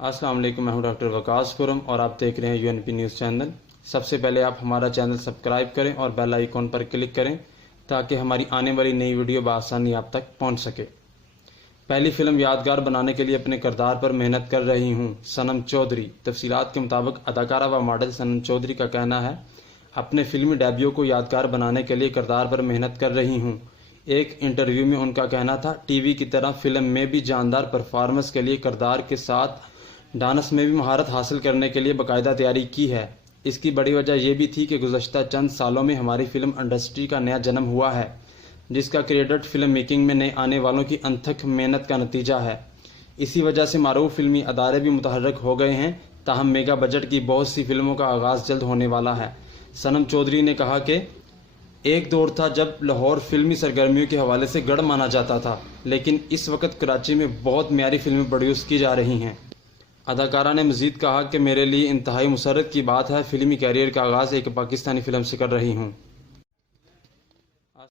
السلام علیکم، میں ہوں ڈاکٹر وقاص خرم اور آپ دیکھ رہے ہیں UNP نیوز چینل۔ سب سے پہلے آپ ہمارا چینل سبسکرائب کریں اور بیل آئیکن پر کلک کریں تاکہ ہماری آنے والی نئی ویڈیو بآسانی آپ تک پہنچ سکے۔ پہلی فلم یادگار بنانے کے لیے اپنے کردار پر محنت کر رہی ہوں، صنم چودھری۔ تفصیلات کے مطابق اداکارہ و ماڈل صنم چودھری کا کہنا ہے، اپنے فلمی ڈیبیو کو یادگار بنانے کے لیے کردار پر محنت کر رہی ہوں۔ ایک انٹرویو میں ان کا کہنا تھا، ٹی وی کی طرح فلم میں بھی جاندار پرفارمنس کے لیے کردار کے ساتھ ڈانس میں بھی مہارت حاصل کرنے کے لیے باقاعدہ تیاری کی ہے۔ اس کی بڑی وجہ یہ بھی تھی کہ گزشتہ چند سالوں میں ہماری فلم انڈسٹری کا نیا جنم ہوا ہے، جس کا کریڈٹ فلم میکنگ میں نئے آنے والوں کی انتھک محنت کا نتیجہ ہے۔ اسی وجہ سے معروف فلمی ادارے بھی متحرک ہو گئے ہیں، تاہم میگا بجٹ کی بہت سی فلموں کا آغاز جلد ہونے والا ہے۔ صنم چودھری نے کہا کہ ایک دور تھا جب لاہور فلمی سرگرمیوں کے حوالے سے گڑھ مانا جاتا تھا، لیکن اس وقت کراچی میں بہت معیاری فلمیں پروڈیوس کی جا رہی ہیں۔ اداکارہ نے مزید کہا کہ میرے لیے انتہائی مسرت کی بات ہے، فلمی کیریئر کا آغاز ایک پاکستانی فلم سے کر رہی ہوں۔